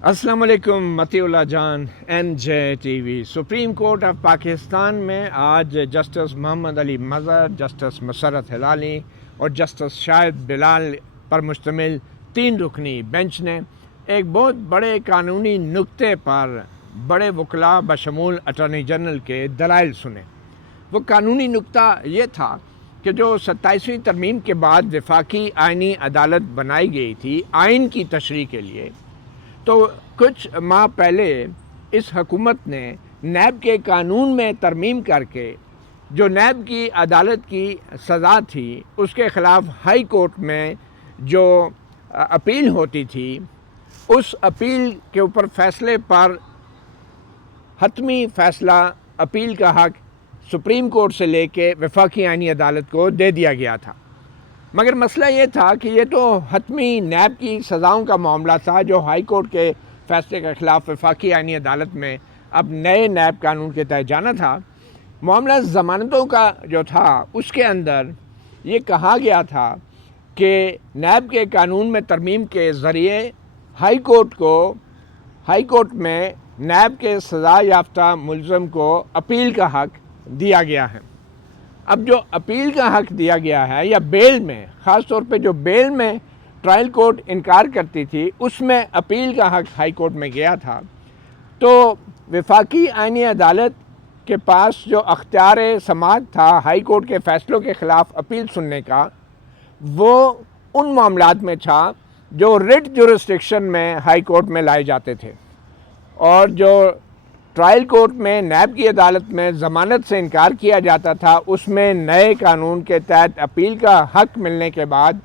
अस्सलाम वालेकुम मतीउल्लाह जान NJTV। Supreme court of Pakistan में आज जस्टिस मोहम्मद अली मज़हर, जस्टिस मसरत हिलाली और जस्टिस शाहिद बिलाल पर मुश्तमिल 3 रुकनी बेंच ने एक बहुत बड़े कानूनी नुक्ते पर बड़े वकला बशमूल अटॉर्नी जनरल के दलाइल सुने। वो कानूनी नुक्ता ये था कि जो 27वीं तरमीम के बाद वफाकी आइनी अदालत बनाई गई थी आइन की तशरीह के लिए, तो कुछ माह पहले इस हुकूमत ने नैब के कानून में तरमीम करके जो नैब की अदालत की सज़ा थी उसके ख़िलाफ़ हाई कोर्ट में जो अपील होती थी, उस अपील के ऊपर फ़ैसले पर हतमी फ़ैसला अपील का हक़ सुप्रीम कोर्ट से लेके वफाकी आइनी अदालत को दे दिया गया था। मगर मसला ये था कि ये तो हतमी नैब की सज़ाओं का मामला था जो हाई कोर्ट के फ़ैसले के ख़िलाफ़ वफाकी आइनी अदालत में अब नए नैब कानून के तहत जाना था। मामला ज़मानतों का जो था उसके अंदर ये कहा गया था कि नैब के कानून में तरमीम के ज़रिए हाई कोर्ट में नैब के सज़ा याफ्ता मुलज़म को अपील का हक़ दिया गया है। अब जो अपील का हक़ दिया गया है या बेल में, ख़ास तौर पे जो बेल में ट्रायल कोर्ट इनकार करती थी उसमें अपील का हक़ हाई कोर्ट में गया था, तो वफाकी आइनी अदालत के पास जो अख्तियार समाअत था हाई कोर्ट के फ़ैसलों के ख़िलाफ़ अपील सुनने का, वो उन मामलात में था जो रिट जुरिस्डिक्शन में हाई कोर्ट में लाए जाते थे। और जो ट्रायल कोर्ट में नैब की अदालत में ज़मानत से इनकार किया जाता था उसमें नए कानून के तहत अपील का हक़ मिलने के बाद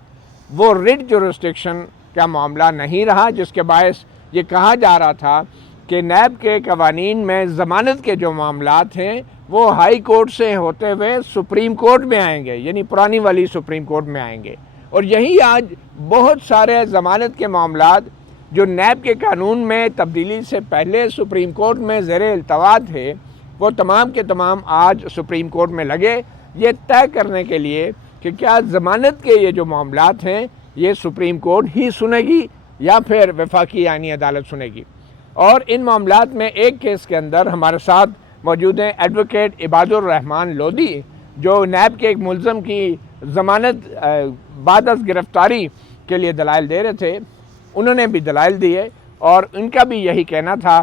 वो रिट जुरिस्डिक्शन का मामला नहीं रहा, जिसके बायस ये कहा जा रहा था कि नैब के कवानीन में ज़मानत के जो मामलात हैं वो हाई कोर्ट से होते हुए सुप्रीम कोर्ट में आएंगे, यानी पुरानी वाली सुप्रीम कोर्ट में आएंगे। और यही आज बहुत सारे ज़मानत के मामलात जो नैब के कानून में तब्दीली से पहले सुप्रीम कोर्ट में ज़ेरे इल्तवा थे, वो तमाम के तमाम आज सुप्रीम कोर्ट में लगे, ये तय करने के लिए कि क्या ज़मानत के ये जो मामलात हैं ये सुप्रीम कोर्ट ही सुनेगी या फिर वफाकी आइनी अदालत सुनेगी। और इन मामलात में एक केस के अंदर हमारे साथ मौजूद हैं एडवोकेट इबादुर रहमान लोधी, जो नैब के एक मुलज़म की ज़मानत बाद अज़ गिरफ़्तारी के लिए दलाइल दे रहे थे। उन्होंने भी दलाइल दिए और उनका भी यही कहना था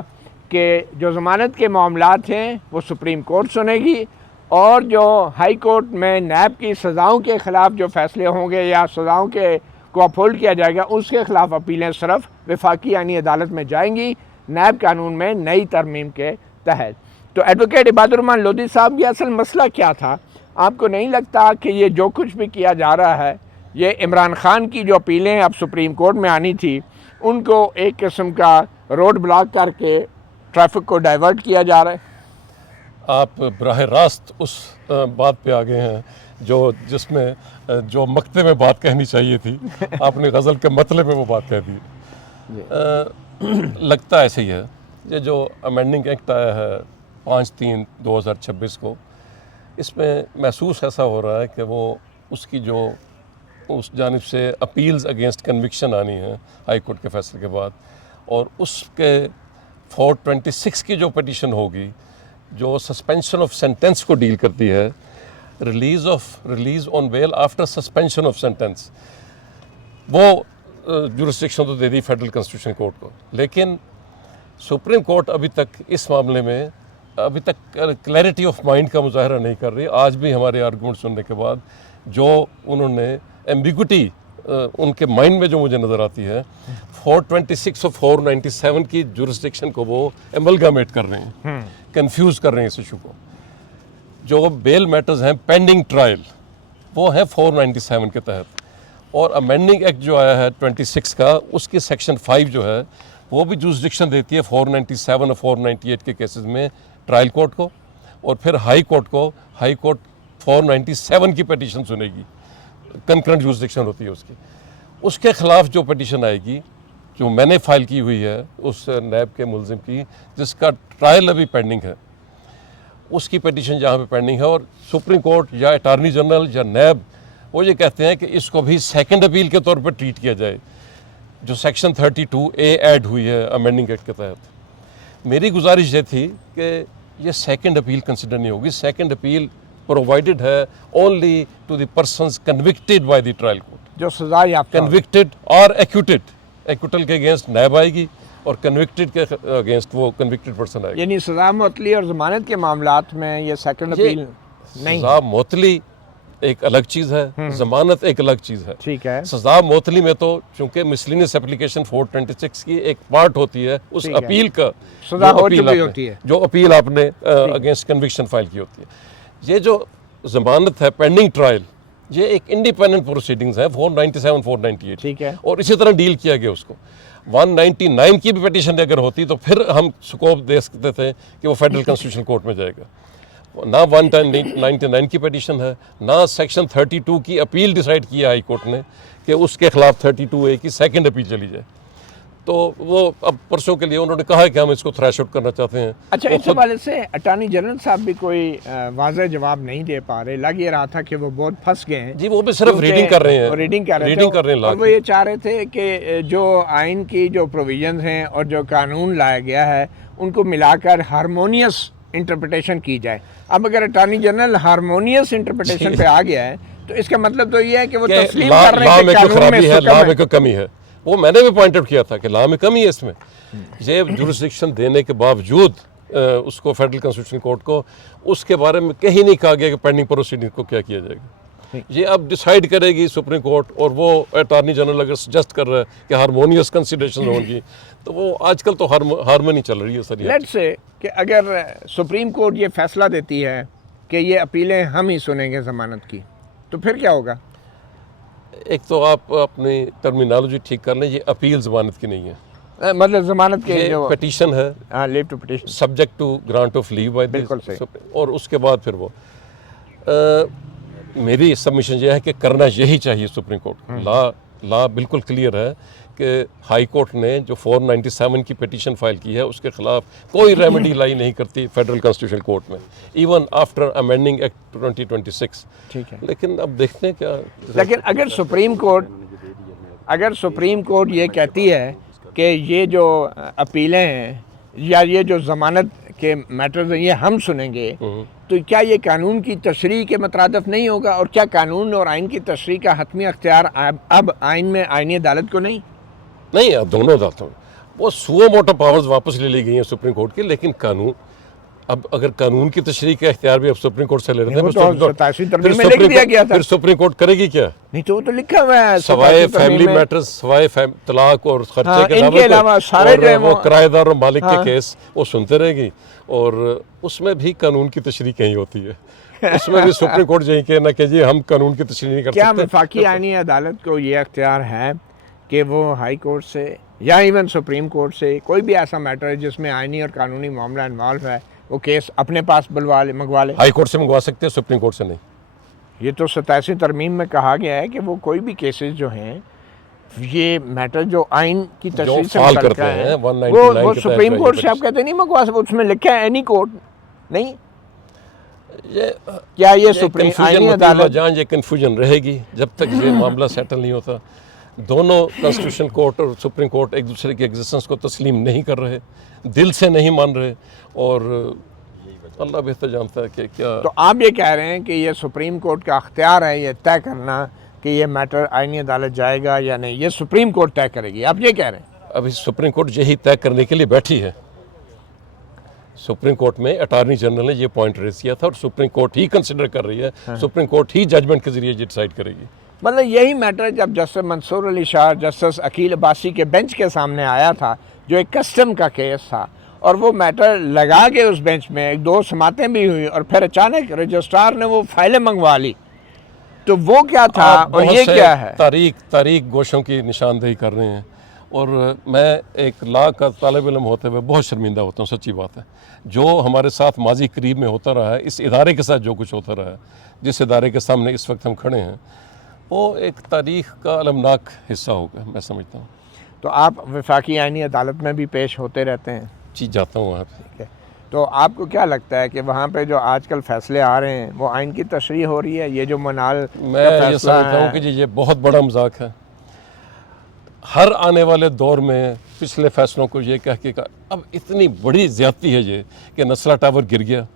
कि जो ज़मानत के मामलात हैं वो सुप्रीम कोर्ट सुनेगी और जो हाई कोर्ट में नैब की सज़ाओं के ख़िलाफ़ जो फ़ैसले होंगे या सज़ाओं के को अपहोल्ड किया जाएगा उसके ख़िलाफ़ अपीलें सिर्फ वफाकी आइनी अदालत में जाएंगी नैब कानून में नई तरमीम के तहत। तो एडवोकेट इबादुर रहमान लोधी साहब, ये असल मसला क्या था? आपको नहीं लगता कि ये जो कुछ भी किया जा रहा है, ये इमरान ख़ान की जो अपीलें अब सुप्रीम कोर्ट में आनी थी उनको एक किस्म का रोड ब्लॉक करके ट्रैफिक को डाइवर्ट किया जा रहा है? आप बराह रास्त उस बात पे आ गए हैं जिसमें जो मक्ते में बात कहनी चाहिए थी आपने गज़ल के मतले में वो बात कह दी। लगता ऐसे ही है। ये जो अमेंडिंग एक्ट आया है 5/3/2026 को, इसमें महसूस ऐसा हो रहा है कि वो उसकी जो उस जानिब से अपील्स अगेंस्ट कन्विक्शन आनी है हाई कोर्ट के फैसले के बाद, और उसके 426 की जो पिटीशन होगी जो सस्पेंशन ऑफ सेंटेंस को डील करती है, release on bail after suspension of sentence, वो जुरिस्डिक्शन तो दे दी फेडरल कॉन्स्टिट्यूशन कोर्ट को, लेकिन सुप्रीम कोर्ट अभी तक इस मामले में अभी तक क्लैरिटी ऑफ माइंड का मुजाहरा नहीं कर रही। आज भी हमारे आर्गूमेंट सुनने के बाद जो उन्होंने एम्बिगुटी उनके माइंड में जो मुझे नज़र आती है, 426 और 497 की जुरिस्डिक्शन को वो एमलगामेट कर रहे हैं, कंफ्यूज कर रहे हैं इस इशू को। जो बेल मैटर्स हैं पेंडिंग ट्रायल वो है 497 के तहत, और अमेंडिंग एक्ट जो आया है 26 का, उसकी सेक्शन 5 जो है वो भी जुरिस्डिक्शन देती है 497 और 498 के केसेस में ट्रायल कोर्ट को, और फिर हाई कोर्ट 497 की पिटीशन सुनेगी, कंकरेंट जुरिस्डिक्शन होती है उसकी। उसके ख़िलाफ़ जो पिटीशन आएगी जो मैंने फ़ाइल की हुई है उस नैब के मुलज़िम की जिसका ट्रायल अभी पेंडिंग है, उसकी पिटीशन जहाँ पे पेंडिंग है, और सुप्रीम कोर्ट या अटार्नी जनरल या नैब वो ये कहते हैं कि इसको भी सेकंड अपील के तौर पर ट्रीट किया जाए। जो सेक्शन 32A ऐड हुई है अमेंडिंग एक्ट के तहत, मेरी गुजारिश ये थी कि ये सेकंड अपील कंसिडर नहीं होगी। सेकंड अपील प्रोवाइडेड है only to the persons convicted by the trial court, जो सजा याफ्ता हो। कन्विक्टेड और एक्यूटेड। एक्यूटल के अगेंस्ट नैब आएगी और कन्विक्टेड के अगेंस्ट वो कन्विक्टेड पर्सन आएगा। यानी सजा मुअत्तली और जमानत के मामलात में ये सेकंड ये अपील नहीं। सजा मुअत्तली एक अलग चीज़ है, जमानत एक अलग चीज़ है। ठीक है। सजा मुअत्तली में तो चूंकि मिसलिनियस एप्लीकेशन 426 की एक पार्ट होती है उस ठीक है। अपील का, सजा जो हो अपील चुकी आपने- होती है। जो अपील आपने अगेंस्ट कन्विक्शन फाइल की होती है। ये जो जमानत है पेंडिंग ट्रायल, ये एक इंडिपेंडेंट प्रोसीडिंग्स है 497 498, ठीक है। और इसी तरह डील किया गया उसको। 199 की भी पिटीशन अगर होती तो फिर हम स्कोप दे सकते थे कि वो फेडरल कॉन्स्टिट्यूशन कोर्ट में जाएगा। ना 199 की पिटीशन है, ना सेक्शन 32 की अपील डिसाइड किया हाई कोर्ट ने कि उसके खिलाफ 32A की सेकंड अपील चली जाए। तो वो अब परसों के लिए उन्होंने कहा है कि हम इसको थ्रैश आउट करना चाहते हैं। अच्छा, वो इस हवाले से अटॉर्नी जनरल साहब भी कोई वाज़ेह जवाब नहीं दे पा रहे। लग ये रहा था कि वो बहुत फंस गए हैं। जी, वो भी सिर्फ क्योंकि रीडिंग कर रहे हैं, वो रीडिंग कर रहे थे रीडिंग कर रहे हैं और वो ये चाह रहे थे कि जो आइन की जो प्रोविजंस हैं और जो कानून लाया गया है उनको मिलाकर हारमोनियस इंटरप्रिटेशन की जाए। अब अगर अटॉर्नी जनरल हारमोनियस इंटरप्रिटेशन पे आ गया है तो इसका मतलब तो ये है कि वो कि तस्लीम लॉ कर रहे हैं लॉ कि में कोई कानून खराबी है, सुकम लॉ में कोई कमी है। वो मैंने भी पॉइंट आउट किया था कि लॉ में कमी है इसमें। ये जुरिस्डिक्शन देने के बावजूद उसको फेडरल कॉन्स्टिट्यूशन कोर्ट को उसके बारे में कहीं नहीं कहा गया कि पेंडिंग प्रोसीडिंग को क्या किया जाएगा। ये अब डिसाइड करेगी सुप्रीम कोर्ट, और वो अटॉर्नी जनरल अगर सजेस्ट कर रहा है कि हारमोनियस कंसिडरेशन होंगी तो वो आजकल तो हारमोनी चल रही है सर। लेट्स से कि अगर सुप्रीम कोर्ट ये फैसला देती है कि ये अपीलें हम ही सुनेंगे ज़मानत की, तो फिर क्या होगा? एक तो आप अपनी टर्मिनोलॉजी ठीक कर लें, ये अपील जमानत की नहीं है, मतलब ज़मानत के ये जो पिटीशन है, leave to petition. Subject to grant of leave by बिल्कुल सही। और उसके बाद फिर वो मेरी सबमिशन ये है कि करना यही चाहिए सुप्रीम कोर्ट को। लॉ बिल्कुल क्लियर है कि हाई कोर्ट ने जो 497 की पिटीशन फाइल की है उसके खिलाफ कोई रेमेडी लाई नहीं करती फेडरल कॉन्स्टिट्यूशन कोर्ट में, इवन आफ्टर अमेंडिंग एक्ट 2026। ठीक है। लेकिन अब देखते हैं क्या। लेकिन अगर सुप्रीम कोर्ट ये कहती है कि ये जो अपीलें हैं या ये जो ज़मानत के मैटर्स हैं ये हम सुनेंगे, तो क्या ये कानून की तशरीह के मुताबिक नहीं होगा? और क्या कानून और आइन की तशरीह का हतमी अख्तियार अब आइन में आइनी अदालत को नहीं? नहीं, अब दोनों अदालतों में वो सुओ मोटो पावर्स वापस ले ली गई हैं सुप्रीम कोर्ट की, लेकिन कानून अब अगर कानून की तशरीह का इख्तियार भी अब सुप्रीम कोर्ट से ले रहे थे, फिर सुप्रीम कोर्ट करेगी क्या? नहीं तो वो तो लिखा हुआ है सवाए फैमिली मैटर्स, सवाए तलाक और खर्चे के अलावा सारे और वो किराएदार और मालिक के केस वो सुनते रहेगी, और उसमें भी कानून की तशरीह कहीं होती है। उसमें भी सुप्रीम कोर्ट यही कहना कि जी हम कानून की तशरीह नहीं कर सकते। क्या वफाकी आईनी अदालत को ये अख्तियार है कि वो हाई कोर्ट से या इवन सुप्रीम कोर्ट से कोई भी ऐसा मैटर है जिसमें आईनी और कानूनी मामला इन्वॉल्व है वो केस अपने पास मंगवा ले? हाई कोर्ट से मंगवा सकते हैं, सुप्रीम कोर्ट से नहीं। ये तो 87 तरमीम में कहा गया है कि वो कोई भी केसेस जो हैं ये मैटर जो आइन की तशरीह से फाल मुतल्लिक़ करते हैं, 199 वो के तहत सुप्रीम कोर्ट से चाहिए आप कहते नहीं मंगवा सकते, उसमें लिखा है एनी कोर्ट नहीं। ये क्या ये सुप्रीम आईनी अदालत जहाँ ये कन्फ्यूजन रहेगी जब तक ये मामला सेटल नहीं होता। दोनों कॉन्स्टिट्यूशन कोर्ट और सुप्रीम कोर्ट एक दूसरे की एग्जिस्टेंस को तस्लीम नहीं कर रहे, दिल से नहीं मान रहे, और अल्लाह बेहतर जानता है कि क्या। तो आप ये कह रहे हैं कि ये सुप्रीम कोर्ट का अख्तियार है ये तय करना कि ये मैटर आईनी अदालत जाएगा या नहीं, ये सुप्रीम कोर्ट तय करेगी, आप ये कह रहे हैं? अभी सुप्रीम कोर्ट यही तय करने के लिए बैठी है। सुप्रीम कोर्ट में अटॉर्नी जनरल ने ये पॉइंट रेज किया था और सुप्रीम कोर्ट ही कंसिडर कर रही है। सुप्रीम कोर्ट ही जजमेंट के जरिए ये डिसाइड करेगी। मतलब यही मैटर जब जस्टिस मंसूर अली शाह, जस्टिस अकील अब्बासी के बेंच के सामने आया था, जो एक कस्टम का केस था, और वो मैटर लगा के उस बेंच में एक दो समातें भी हुई और फिर अचानक रजिस्ट्रार ने वो फाइलें मंगवा ली, तो वो क्या था और ये क्या है? तारीख गोशों की निशानदेही कर रहे हैं, और मैं एक लॉ का तालिब इल्म होते हुए बहुत शर्मिंदा होता हूँ, सच्ची बात है। जो हमारे साथ माजी करीब में होता रहा है, इस इदारे के साथ जो कुछ होता रहा है, जिस इदारे के सामने इस वक्त हम खड़े हैं, वो एक तारीख का अलमनाक हिस्सा होगा, मैं समझता हूँ। तो आप वफाकी आईनी अदालत में भी पेश होते रहते हैं? जी, जाता हूँ वहाँ पे। ठीक है, तो आपको क्या लगता है कि वहाँ पे जो आजकल फैसले आ रहे हैं वो आइन की तशरीह हो रही है? ये जो मनाल मैं ये समझता हूँ कि जी ये बहुत बड़ा मजाक है। हर आने वाले दौर में पिछले फैसलों को ये कह के अब इतनी बड़ी ज़्यादती है ये कि नस्ला टावर गिर गया,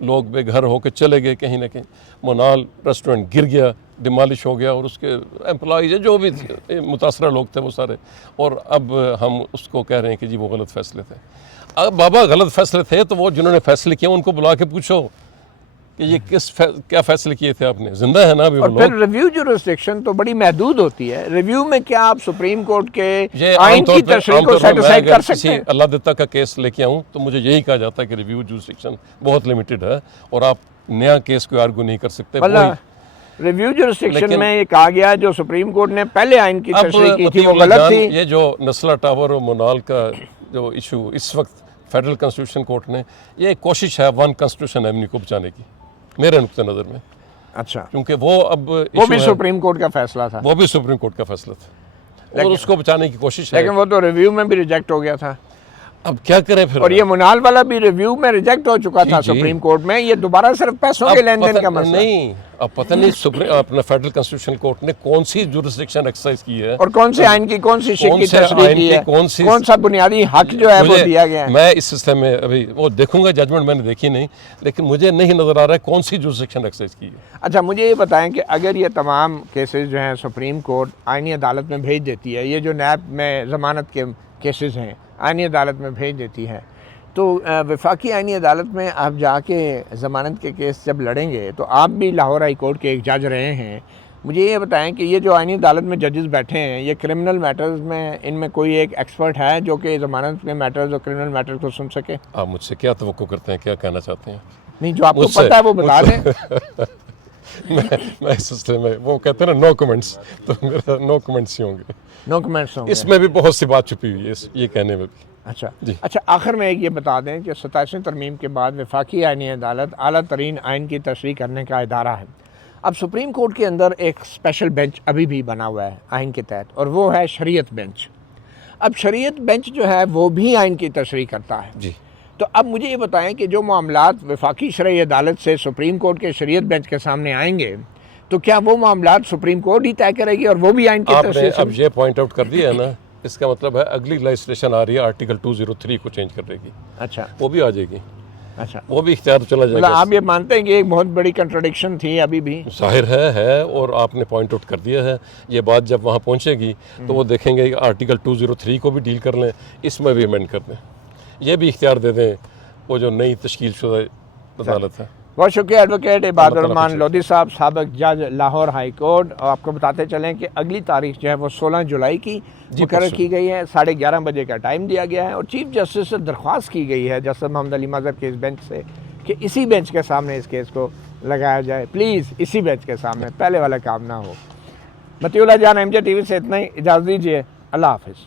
लोग बेघर होकर चले गए कहीं ना कहीं, मोनाल रेस्टोरेंट गिर गया, डिमॉलिश हो गया और उसके एम्प्लॉइज जो भी मुतासरा लोग थे वो सारे, और अब हम उसको कह रहे हैं कि जी वो गलत फैसले थे। अब बाबा गलत फैसले थे तो वो जिन्होंने फैसले किए उनको बुला के पूछो कि ये क्या फैसले किए थे आपने, जिंदा है ना अभी वो और लोग। फिर रिव्यू जुरिस्डिक्शन तो बड़ी महदूद होती है, रिव्यू में क्या आप सुप्रीम कोर्ट के ये आइन की तशरीह को सेटिस्फाई कर सकते हैं? अल्लाह दित्ता का केस लेके आऊँ तो मुझे यही कहा जाता है कि रिव्यू जुरिस्डिक्शन बहुत लिमिटेड है और आप नया केस को आर्गू नहीं कर सकते। रिव्यू जुरिस्डिक्शन में ये कहा गया जो सुप्रीम कोर्ट ने पहले आइन की तशरीह की थी वो गलत थी। ये जो नस्ला टावर और मोनाल का जो इशू इस वक्त फेडरल कॉन्स्टिट्यूशन कोर्ट ने, ये एक कोशिश है वन कॉन्स्टिट्यूशन एवेन्यू को बचाने की मेरे नुक्ते नज़र में। अच्छा, क्योंकि वो अब वो भी सुप्रीम कोर्ट का फैसला था, वो भी सुप्रीम कोर्ट का फैसला था और उसको बचाने की कोशिश है, लेकिन वो तो रिव्यू में भी रिजेक्ट हो गया था। अब क्या करें फिर? और ये मोनाल वाला भी रिव्यू में रिजेक्ट हो चुका था सुप्रीम कोर्ट में। ये दोबारा सिर्फ पैसों के लेन देन का मसला नहीं, अब पता नहीं सुप्रीम अपना फेडरल कॉन्स्टिट्यूशन कोर्ट ने कौन सी जुरिस्डिक्शन एक्सरसाइज की है और कौन से आइन की कौन सी शिक की तशरीह की है, कौन सा बुनियादी हक जो है वो दिया गया है। मैं इस सिस्टम में अभी वो देखूंगा, जजमेंट मैंने देखी नहीं, लेकिन मुझे नहीं नजर आ रहा है कौन सी जुरिस्डिक्शन एक्सरसाइज की है। अच्छा, मुझे ये बताएं कि अगर ये तमाम केसेस जो हैं सुप्रीम कोर्ट आइनी अदालत में भेज देती है, ये जो नैब में ज़मानत के केसेस हैं आइनी अदालत में भेज देती है, तो वफाकी आइनी अदालत में आप जाके ज़मानत के केस जब लड़ेंगे तो आप भी लाहौर हाई कोर्ट के एक जज रहे हैं, मुझे ये बताएं कि ये जो आइनी अदालत में जजेस बैठे हैं ये क्रिमिनल मैटर्स में इनमें कोई एक एक्सपर्ट है जो कि ज़मानत के मैटर्स और क्रिमिनल मैटर्स को सुन सके? आप मुझसे क्या तवक्को करते हैं, क्या कहना चाहते हैं? नहीं, जो आपको पता है वो बता दें। मैं इस सिलसिले में वो कहते हैं ना नो कमेंट्स, तो मेरा नो कमेंट्स ही होंगे, नो कमेंट्स होंगे। इसमें भी बहुत सी बात छुपी हुई है ये कहने में भी। अच्छा अच्छा, आखिर में एक ये बता दें कि 27वीं तरमीम के बाद वफाकी आइनी अदालत आला तरीन आइन की तशरीह करने का इदारा है। अब सुप्रीम कोर्ट के अंदर एक स्पेशल बेंच अभी भी बना हुआ है आइन के तहत, और वो है शरीयत बेंच। अब शरीयत बेंच जो है वो भी आइन की तशरीह करता है जी। तो अब मुझे ये बताएं कि जो मामलात वफाकी शरई अदालत से सुप्रीम कोर्ट के शरीयत बेंच के सामने आएंगे तो क्या वो मामलात सुप्रीम कोर्ट ही तय करेगी और वो भी आइन की तशरीह? अब ये पॉइंट आउट कर दिया है ना, इसका मतलब है अगली लेजिस्लेशन आ रही है आर्टिकल 203 को चेंज कर देगी। अच्छा, वो भी आ जाएगी। अच्छा, वो भी इख्तियार चला जाएगा। आप ये मानते हैं कि एक बहुत बड़ी कंट्राडिक्शन थी अभी भी? जाहिर है, और आपने पॉइंट आउट कर दिया है। ये बात जब वहाँ पहुँचेगी तो वो देखेंगे कि आर्टिकल 203 को भी डील कर लें, इसमें भी अमेंड कर दें, ये भी इख्तियार दे दें वो जो नई तश्कील शुदा अदालत है। बहुत शुक्रिया एडवोकेट इबादुर रहमान लोधी साहब, साबिक जज लाहौर हाई कोर्ट। और आपको बताते चलें कि अगली तारीख जो है वो 16 जुलाई की मुकर्रर की गई है, 11:30 बजे का टाइम दिया गया है और चीफ जस्टिस से दरख्वास्त की गई है जस्टिस मोहम्मद अली मजहर के इस बेंच से कि इसी बेंच के सामने इस केस को लगाया जाए, प्लीज़ इसी बेंच के सामने, पहले वाला काम ना हो। मतीउल्लाह जान, MJ TV से इतना ही, इजाज़त दीजिए, अल्लाह हाफिज़।